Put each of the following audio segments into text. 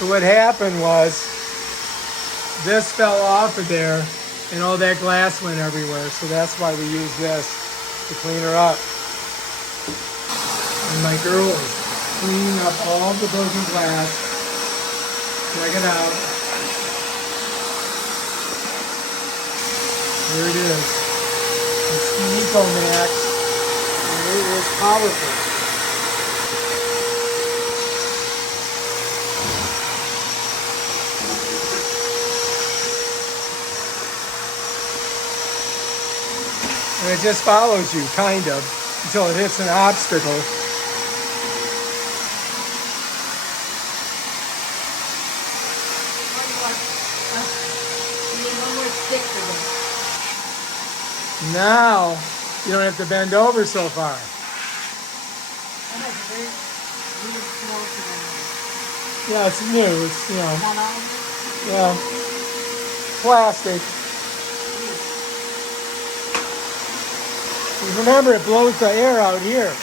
So what happened was this fell off of there and all that glass went everywhere. So that's why we use this to clean her up. And my girl is cleaning up all the broken glass. Check it out. There it is. It's the ECOMAX. And it is powerful. And it just follows you, kind of, until it hits an obstacle. Now, you don't have to bend over so far. Yeah, it's new. It's, yeah, plastic. Remember, it blows the air out here. It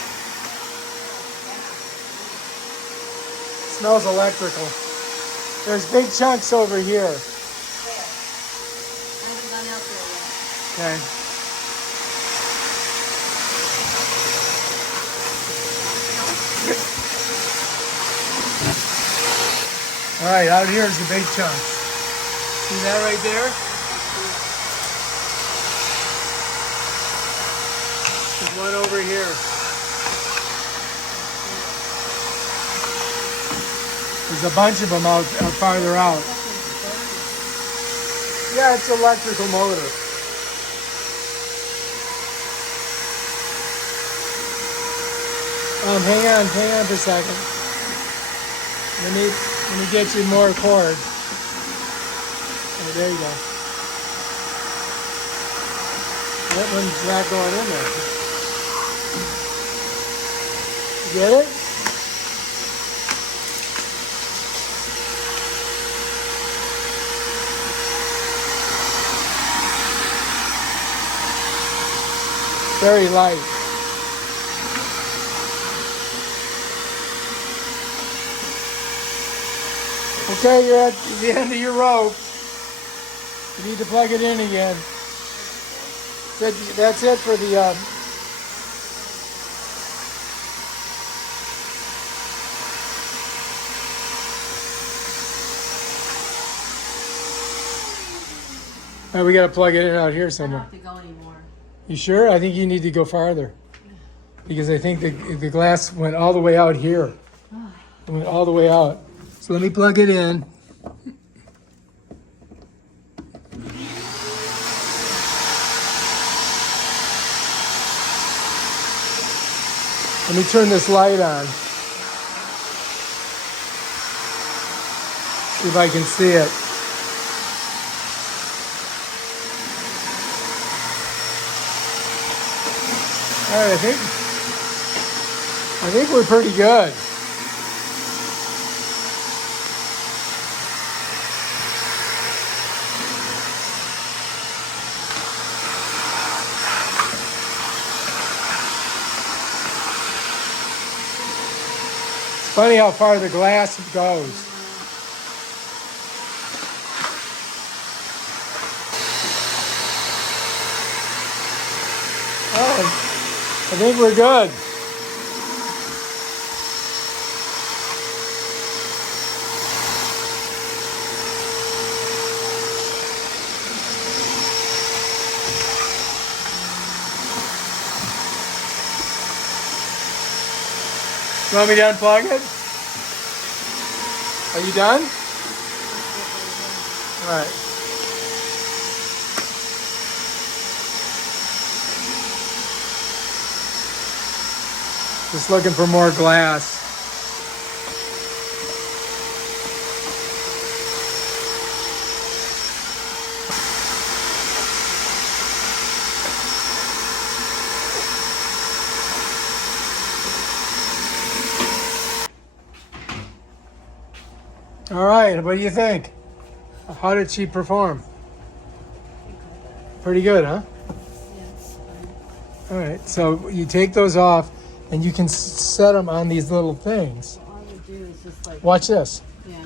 smells electrical. There's big chunks over here. Okay. All right, out here is the big chunks. See that right there? There's one over here. There's a bunch of them out farther out. Yeah, it's an electrical motor. Hang on for a second. Let me get you more cord. Oh, there you go. That one's not going in there. Get it? Very light. Okay, you're at the end of your rope. You need to plug it in again. That's it for the... All right, we got to plug it in out here somewhere. I don't have to go anymore. You sure? I think you need to go farther. Because I think the glass went all the way out here. It went all the way out. So let me plug it in. Let me turn this light on. See if I can see it. All right, I think we're pretty good. It's funny how far the glass goes. Oh, I think we're good. You want me to unplug it? Are you done? All right. Just looking for more glass. All right, what do you think? How did she perform? Pretty good, huh? Yes. All right, so you take those off and you can set them on these little things. All you do is just like... Watch this. Yeah.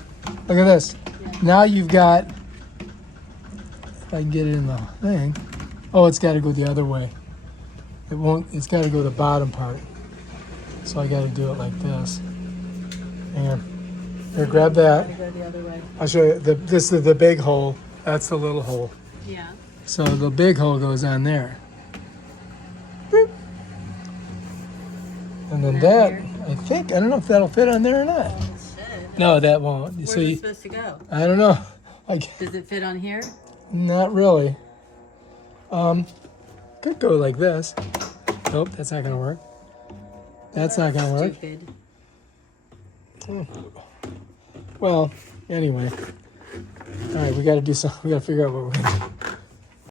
Look at this. Now you've got, if I can get it in the thing, oh, it's got to go the other way. It won't, it's got to go the bottom part. So I got to do it like this. Hang on. Here, grab that. Gotta go the other way. I'll show you. This is the big hole. That's the little hole. Yeah. So the big hole goes on there. Boop. And then And that, here? I think, I don't know if that'll fit on there or not. It should. No, that won't. Where's So it you, supposed to go? I don't know. Does it fit on here? Not really. Could go like this. Nope, that's not gonna work. That's not gonna work. Stupid. Well, anyway. All right, we got to do something. We got to figure out what we're gonna do.